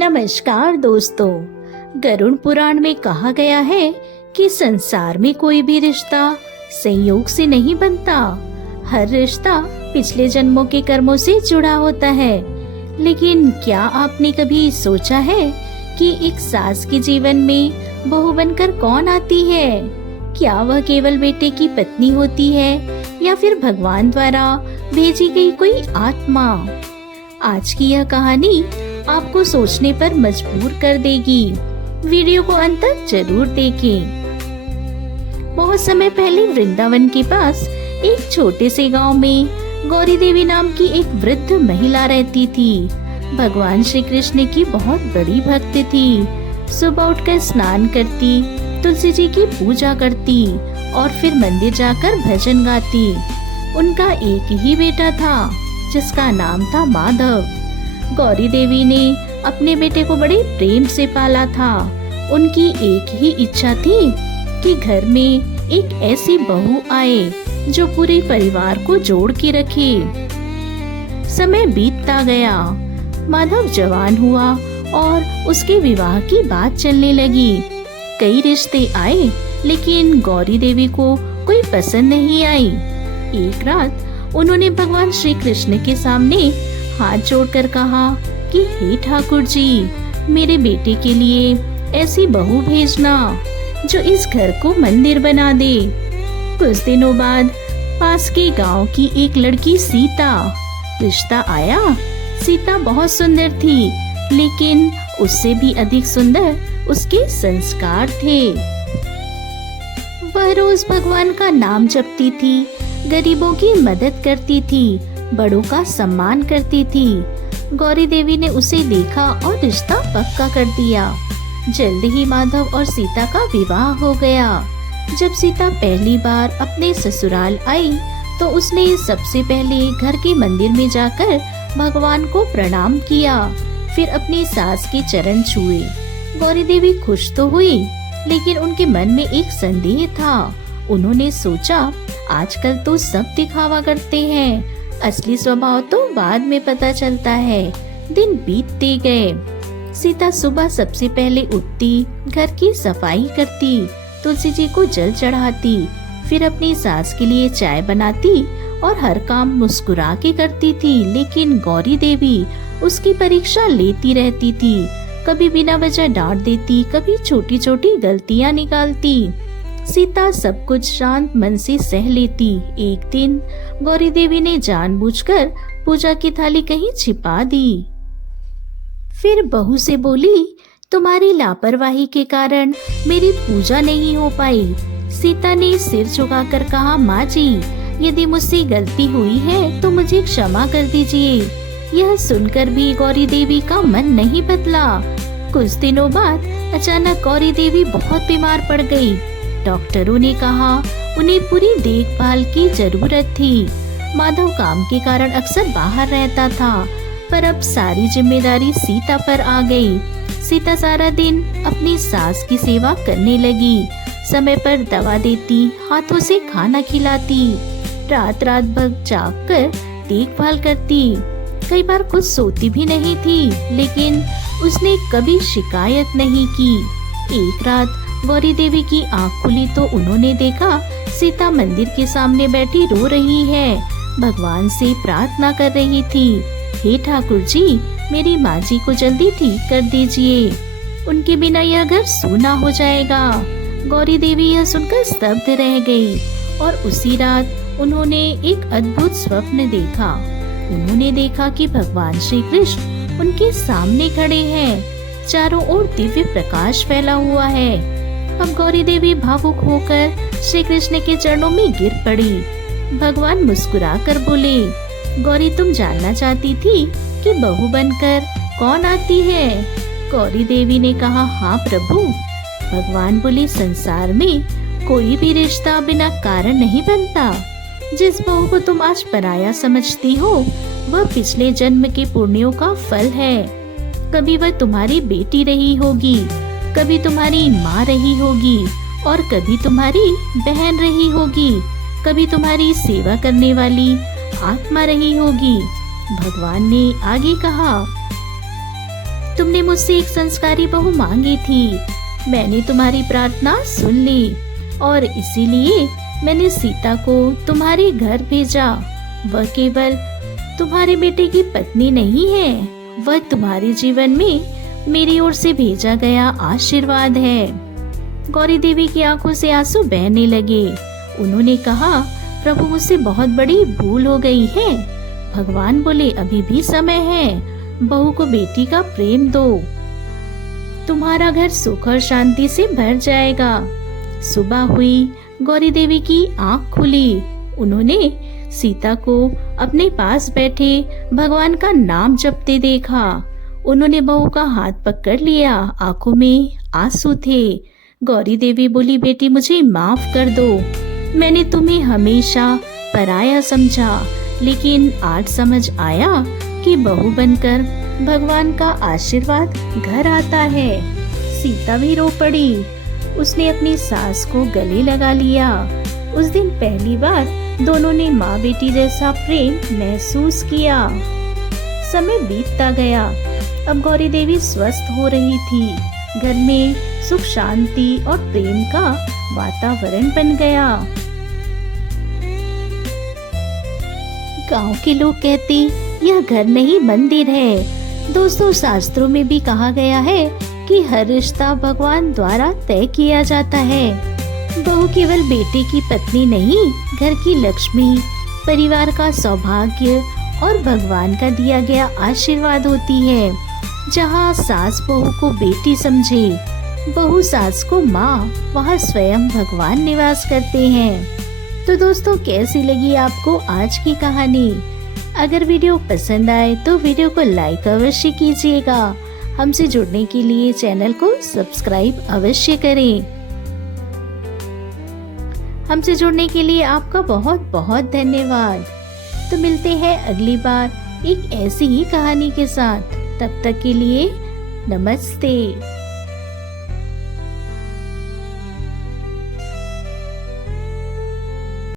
नमस्कार दोस्तों। गरुड़ पुराण में कहा गया है कि संसार में कोई भी रिश्ता संयोग से नहीं बनता। हर रिश्ता पिछले जन्मों के कर्मों से जुड़ा होता है। लेकिन क्या आपने कभी सोचा है कि एक सास के जीवन में बहू बनकर कौन आती है? क्या वह केवल बेटे की पत्नी होती है या फिर भगवान द्वारा भेजी गई कोई आत्मा? आज की यह कहानी आपको सोचने पर मजबूर कर देगी। वीडियो को अंत तक जरूर देखें। बहुत समय पहले वृंदावन के पास एक छोटे से गांव में गौरी देवी नाम की एक वृद्ध महिला रहती थी। भगवान श्री कृष्ण की बहुत बड़ी भक्त थी। सुबह उठकर स्नान करती, तुलसी जी की पूजा करती और फिर मंदिर जाकर भजन गाती। उनका एक ही बेटा था जिसका नाम था माधव। गौरी देवी ने अपने बेटे को बड़े प्रेम से पाला था। उनकी एक ही इच्छा थी कि घर में एक ऐसी बहू आए जो पूरे परिवार को जोड़ के रखे। समय बीतता गया। माधव जवान हुआ और उसके विवाह की बात चलने लगी। कई रिश्ते आए लेकिन गौरी देवी को कोई पसंद नहीं आई। एक रात उन्होंने भगवान श्री कृष्ण के सामने हाथ जोड़कर कहा कि हे ठाकुर जी, मेरे बेटे के लिए ऐसी बहू भेजना जो इस घर को मंदिर बना दे। कुछ दिनों बाद पास के गांव की एक लड़की सीता रिश्ता आया। सीता बहुत सुंदर थी लेकिन उससे भी अधिक सुंदर उसके संस्कार थे। वह रोज भगवान का नाम जपती थी, गरीबों की मदद करती थी, बड़ों का सम्मान करती थी। गौरी देवी ने उसे देखा और रिश्ता पक्का कर दिया। जल्द ही माधव और सीता का विवाह हो गया। जब सीता पहली बार अपने ससुराल आई तो उसने सबसे पहले घर के मंदिर में जाकर भगवान को प्रणाम किया, फिर अपनी सास के चरण छुए। गौरी देवी खुश तो हुई लेकिन उनके मन में एक संदेह था। उन्होंने सोचा, आजकल तो सब दिखावा करते हैं, असली स्वभाव तो बाद में पता चलता है। दिन बीतते गए। सीता सुबह सबसे पहले उठती, घर की सफाई करती, तुलसी जी को जल चढ़ाती, फिर अपनी सास के लिए चाय बनाती और हर काम मुस्कुरा के करती थी। लेकिन गौरी देवी उसकी परीक्षा लेती रहती थी। कभी बिना वजह डांट देती, कभी छोटी छोटी गलतियां निकालती। सीता सब कुछ शांत मन से सह लेती। एक दिन गौरी देवी ने जानबूझकर पूजा की थाली कहीं छिपा दी। फिर बहू से बोली, तुम्हारी लापरवाही के कारण मेरी पूजा नहीं हो पाई। सीता ने सिर झुकाकर कहा, माँ जी, यदि मुझसे गलती हुई है तो मुझे क्षमा कर दीजिए। यह सुनकर भी गौरी देवी का मन नहीं बदला। कुछ दिनों बाद अचानक गौरी देवी बहुत बीमार पड़ गई। डॉक्टरों ने कहा उन्हें पूरी देखभाल की जरूरत थी। माधव काम के कारण अक्सर बाहर रहता था, पर अब सारी जिम्मेदारी सीता पर आ गई। सीता सारा दिन अपनी सास की सेवा करने लगी, समय पर दवा देती, हाथों से खाना खिलाती, रात रात भर जागकर देखभाल करती। कई बार खुद सोती भी नहीं थी लेकिन उसने कभी शिकायत नहीं की। एक रात गौरी देवी की आँख खुली तो उन्होंने देखा सीता मंदिर के सामने बैठी रो रही है, भगवान से प्रार्थना कर रही थी, हे ठाकुर जी, मेरी माँ जी को जल्दी ठीक कर दीजिए, उनके बिना यह घर सूना हो जाएगा। गौरी देवी यह सुनकर स्तब्ध रह गई और उसी रात उन्होंने एक अद्भुत स्वप्न देखा। उन्होंने देखा कि भगवान श्री कृष्ण उनके सामने खड़े हैं, चारों ओर दिव्य प्रकाश फैला हुआ है। अब गौरी देवी भावुक होकर श्री कृष्ण के चरणों में गिर पड़ी। भगवान मुस्कुरा कर बोले, गौरी, तुम जानना चाहती थी कि बहू बनकर कौन आती है? गौरी देवी ने कहा, हाँ प्रभु। भगवान बोले, संसार में कोई भी रिश्ता बिना कारण नहीं बनता। जिस बहू को तुम आज पराया समझती हो वह पिछले जन्म के पुण्यों का फल है। कभी वह तुम्हारी बेटी रही होगी, कभी तुम्हारी माँ रही होगी और कभी तुम्हारी बहन रही होगी, कभी तुम्हारी सेवा करने वाली आत्मा रही होगी। भगवान ने आगे कहा, तुमने मुझसे एक संस्कारी बहू मांगी थी। मैंने तुम्हारी प्रार्थना सुन ली और इसीलिए मैंने सीता को तुम्हारे घर भेजा। वह केवल तुम्हारे बेटे की पत्नी नहीं है, वह तुम्हारे जीवन में मेरी ओर से भेजा गया आशीर्वाद है। गौरी देवी की आंखों से आंसू बहने लगे। उन्होंने कहा, प्रभु मुझसे बहुत बड़ी भूल हो गई है। भगवान बोले, अभी भी समय है, बहू को बेटी का प्रेम दो, तुम्हारा घर सुख और शांति से भर जाएगा। सुबह हुई, गौरी देवी की आंख खुली। उन्होंने सीता को अपने पास बैठे भगवान का नाम जपते देखा। उन्होंने बहू का हाथ पकड़ लिया, आंखों में आंसू थे। गौरी देवी बोली, बेटी मुझे माफ कर दो, मैंने तुम्हें हमेशा पराया समझा, लेकिन आज समझ आया कि बहू बनकर भगवान का आशीर्वाद घर आता है। सीता भी रो पड़ी। उसने अपनी सास को गले लगा लिया। उस दिन पहली बार दोनों ने माँ बेटी जैसा प्रेम महसूस किया। समय बीतता गया। अब गौरी देवी स्वस्थ हो रही थी। घर में सुख शांति और प्रेम का वातावरण बन गया। गांव के लोग कहते, यह घर नहीं मंदिर है। दोस्तों, शास्त्रों में भी कहा गया है कि हर रिश्ता भगवान द्वारा तय किया जाता है। बहू केवल बेटे की पत्नी नहीं, घर की लक्ष्मी, परिवार का सौभाग्य और भगवान का दिया गया आशीर्वाद होती है। जहाँ सास बहू को बेटी समझे, बहू सास को माँ, वहाँ स्वयं भगवान निवास करते हैं। तो दोस्तों, कैसी लगी आपको आज की कहानी? अगर वीडियो पसंद आए तो वीडियो को लाइक अवश्य कीजिएगा। हमसे जुड़ने के लिए चैनल को सब्सक्राइब अवश्य करें। हमसे जुड़ने के लिए आपका बहुत बहुत धन्यवाद। तो मिलते हैं अगली बार एक ऐसी ही कहानी के साथ। तब तक के लिए नमस्ते।